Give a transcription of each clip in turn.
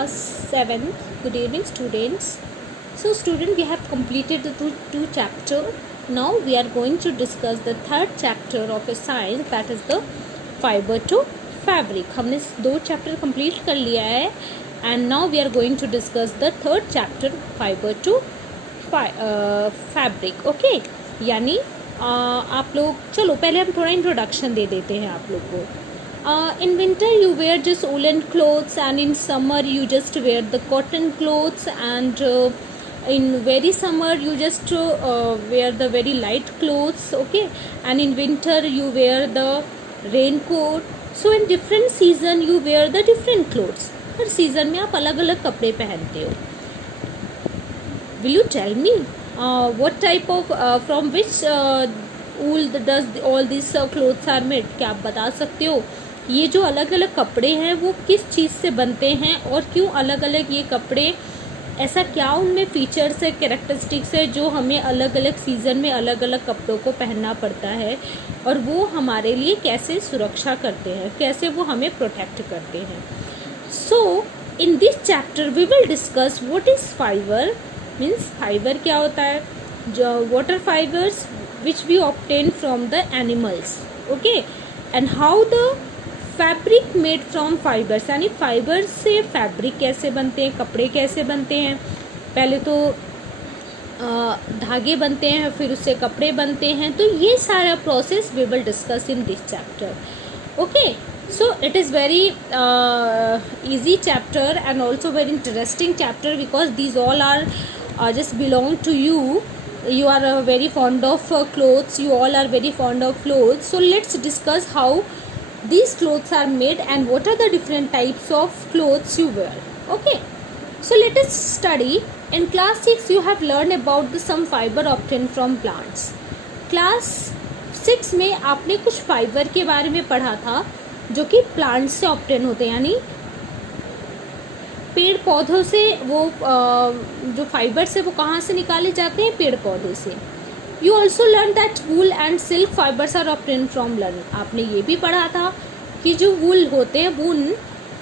class 7. Good evening, students. So student, we have completed the two chapter. Now we are going to discuss the third chapter of a science, that is the fiber to fabric. हमने 2 chapter complete कर लिया है and now we are going to discuss the third chapter, fiber to fabric. Okay, यानी आप लोग चलो पहले हम थोड़ा इंट्रोडक्शन दे देते हैं आप लोग को. In winter you wear just woolen clothes and in summer you just wear the cotton clothes, and in very summer you just wear the very light clothes. Okay, and in winter you wear the raincoat. So in different season you wear the different clothes. Her season में आप अलग अलग कपड़े पहनते हो. Will you tell me what type of from which wool does all these clothes are made? क्या आप बता सकते हो ये जो अलग अलग कपड़े हैं वो किस चीज़ से बनते हैं और क्यों अलग अलग ये कपड़े, ऐसा क्या उनमें फीचर्स है, कैरेक्टरिस्टिक्स है जो हमें अलग अलग सीज़न में अलग अलग कपड़ों को पहनना पड़ता है और वो हमारे लिए कैसे सुरक्षा करते हैं, कैसे वो हमें प्रोटेक्ट करते हैं. So in this chapter we will discuss what is fibre. Means fibre क्या होता है, जो water fibres which we obtain from the animals. Okay, and how the fabric made from fibres, यानी फाइबर से फैब्रिक कैसे बनते हैं, कपड़े कैसे बनते हैं. पहले तो धागे बनते हैं, फिर उससे कपड़े बनते हैं. तो ये सारा process we will discuss in this chapter. Okay, so it is very easy chapter and also very interesting chapter because these all are just belong to you. You are very fond of clothes, you all are very fond of clothes. So let's discuss how these clothes are made and what are the different types of clothes you wear. Okay, so let us study. In class 6 you have learned about the some fiber obtained from plants. Class 6 में आपने कुछ fibre के बारे में पढ़ा था जो कि प्लांट से ऑब्टेन होते हैं, यानी पेड़ पौधों से. वो जो फाइबर्स है वो कहाँ से निकाले जाते हैं, पेड़ पौधे से. You also learn that wool and silk fibres are obtain from लन. आपने ये भी पढ़ा था कि जो वूल होते हैं, वूल,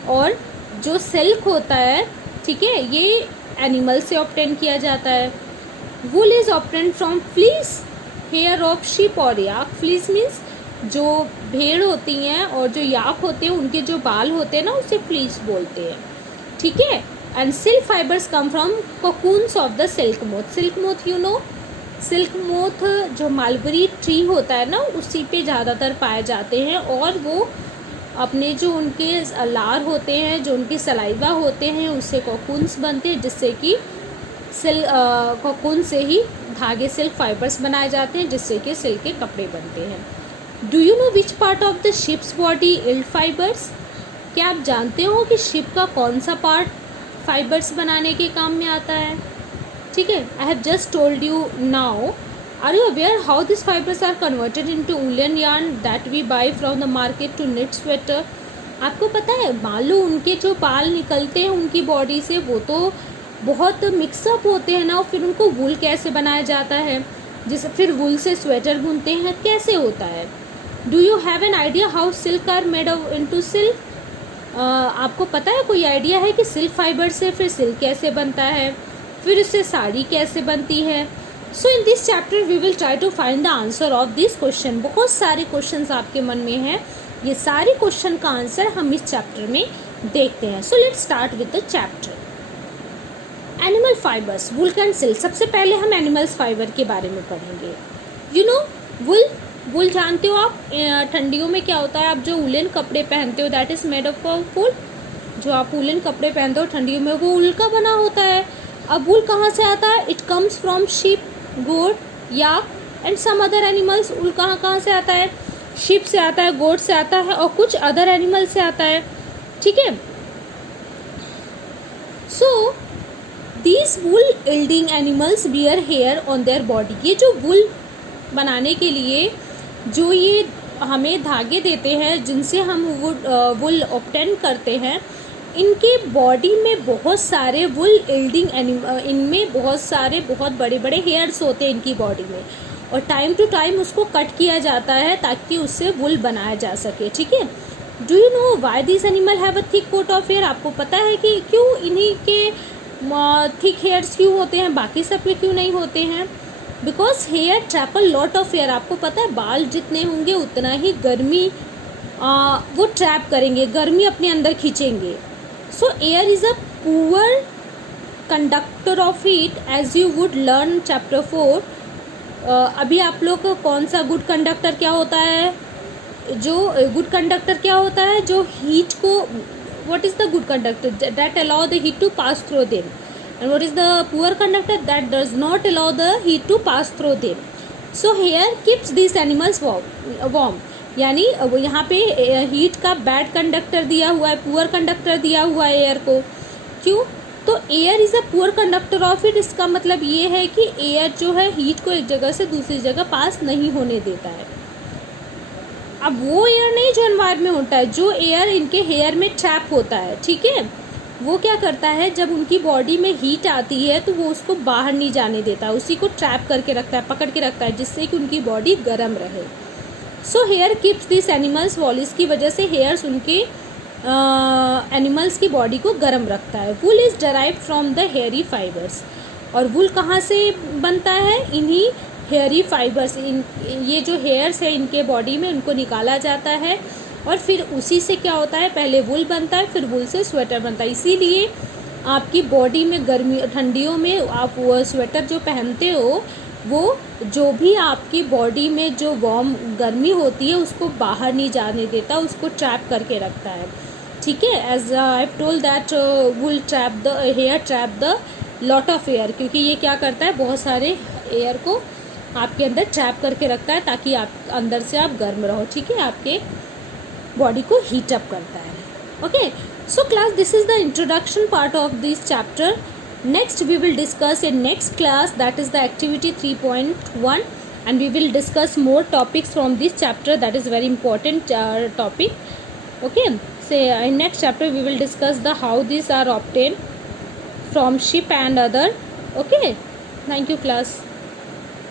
और जो सिल्क होता है, ठीक है, ये एनिमल से ऑब्टेन किया जाता है. Wool is obtain from fleece hair of sheep और याक. फ्लीस मीन्स जो भेड़ होती हैं और जो याक होते हैं उनके जो बाल होते हैं ना, उसे फ्लीस बोलते हैं. ठीक है, and silk fibres come from cocoons of the silk moth. Silk moth you know, silk moth जो मलबरी ट्री होता है ना, उसी पे ज़्यादातर पाए जाते हैं और वो अपने जो उनके लार होते हैं, जो उनके सलाइवा होते हैं, उससे कोकून्स बनते हैं, जिससे कि कोकून से ही धागे सिल्क फाइबर्स बनाए जाते हैं, जिससे कि सिल्क के कपड़े बनते हैं. Do you know which part of the ships body yield fibres? क्या आप जानते हो कि शिप का कौन सा पार्ट फाइबर्स बनाने के काम में आता है? ठीक है, I have just told you now. Are you aware how this fibres are converted into woollen yarn that we buy from the market to knit sweater? आपको पता है, मान लो उनके जो बाल निकलते हैं उनकी बॉडी से, वो तो बहुत मिक्सअप होते हैं ना, फिर उनको वूल कैसे बनाया जाता है, जिसे फिर वूल से स्वेटर बुनते हैं, कैसे होता है? Do you have an idea how silk are made of into silk? आपको पता है, कोई आइडिया है कि सिल्क फाइबर से फिर सिल्क कैसे बनता है, फिर उससे साड़ी कैसे बनती है? So in this chapter we will try to find the answer of this question. बहुत सारे क्वेश्चंस आपके मन में हैं, ये सारे क्वेश्चन का आंसर हम इस चैप्टर में देखते हैं. So let's start with the chapter. Animal fibres, wool and silk. सबसे पहले हम एनिमल्स फाइबर के बारे में पढ़ेंगे. यू नो वूल, वूल जानते हो आप, ठंडियों में क्या होता है, आप जो वूलन कपड़े पहनते हो that is made of wool. जो आप वूलन कपड़े पहनते हो ठंडियों में, वो वूल का बना होता है. अब वूल कहाँ से आता है? It comes from sheep, goat, yak and some other animals. Wool कहाँ से आता है? शीप से आता है, गोट से आता है और कुछ अदर एनिमल से आता है. ठीक है, so these wool yielding animals bear hair on their body. ये जो वूल बनाने के लिए जो ये हमें धागे देते हैं, जिनसे हम वूल ऑब्टेन करते हैं, इनके बॉडी में बहुत सारे वूल यील्डिंग इनमें बहुत सारे बहुत बड़े बड़े हेयर्स होते हैं इनकी बॉडी में, और टाइम टू टाइम उसको कट किया जाता है ताकि उससे वूल बनाया जा सके. ठीक है, do you know why this animal have a thick coat of hair? आपको पता है कि क्यों इन्हीं के थिक हेयर्स क्यों होते हैं, बाकी सब के क्यों नहीं होते हैं? Because hair trap a lot of air. आपको पता है बाल जितने होंगे उतना ही गर्मी वो ट्रैप करेंगे, गर्मी अपने अंदर खींचेंगे। So air is a poor conductor of heat as you would learn chapter 4। अभी आप लोग को कौन सा गुड कंडक्टर क्या होता है, जो गुड कंडक्टर क्या होता है, जो हीट को, what is the good conductor that allow the heat to pass through them, and what is the poor conductor that does not allow the heat to pass through them. So hair keeps these animals warm. यानी यहाँ पे heat का bad conductor दिया हुआ है, poor conductor दिया हुआ है एयर को। क्यों? तो air is a poor conductor of heat. इसका मतलब ये है कि एयर जो है हीट को एक जगह से दूसरी जगह पास नहीं होने देता है। अब वो एयर नहीं जो एनवायरमेंट होता है, जो एयर इनके हेयर में ट्रैप होता है, ठीक है, वो क्या करता है, जब उनकी बॉडी में हीट आती है तो वो उसको बाहर नहीं जाने देता, उसी को ट्रैप करके रखता है, पकड़ के रखता है, जिससे कि उनकी बॉडी गर्म रहे। So here keeps this animals wall. इसकी वजह से हेयर्स उनके एनिमल्स की बॉडी को गर्म रखता है। Wool is derived from the hairy fibres. और वुल कहाँ से बनता है? इन्हीं हेयरी फाइबर्स, ये जो हेयर्स है इनके बॉडी में, इनको निकाला जाता है और फिर उसी से क्या होता है, पहले वुल बनता है, फिर वुल से स्वेटर बनता है। इसीलिए आपकी बॉडी में गर्मी, ठंडियों में आप वो स्वेटर जो पहनते हो, वो जो भी आपकी बॉडी में जो वार्म गर्मी होती है उसको बाहर नहीं जाने देता, उसको ट्रैप करके रखता है, ठीक है। As I have told that wool trap the hair, trap the lot of air, क्योंकि ये क्या करता है, बहुत सारे एयर को आपके अंदर ट्रैप करके रखता है ताकि आप अंदर से आप गर्म रहो, ठीक है, आपके बॉडी को हीट अप करता है। Okay, so class, this is the introduction part of this chapter. Next we will discuss in next class, that is the activity 3.1, and we will discuss more topics from this chapter, that is very important topic. Okay, so in next chapter we will discuss the how these are obtained from ship and other. Okay, thank you class.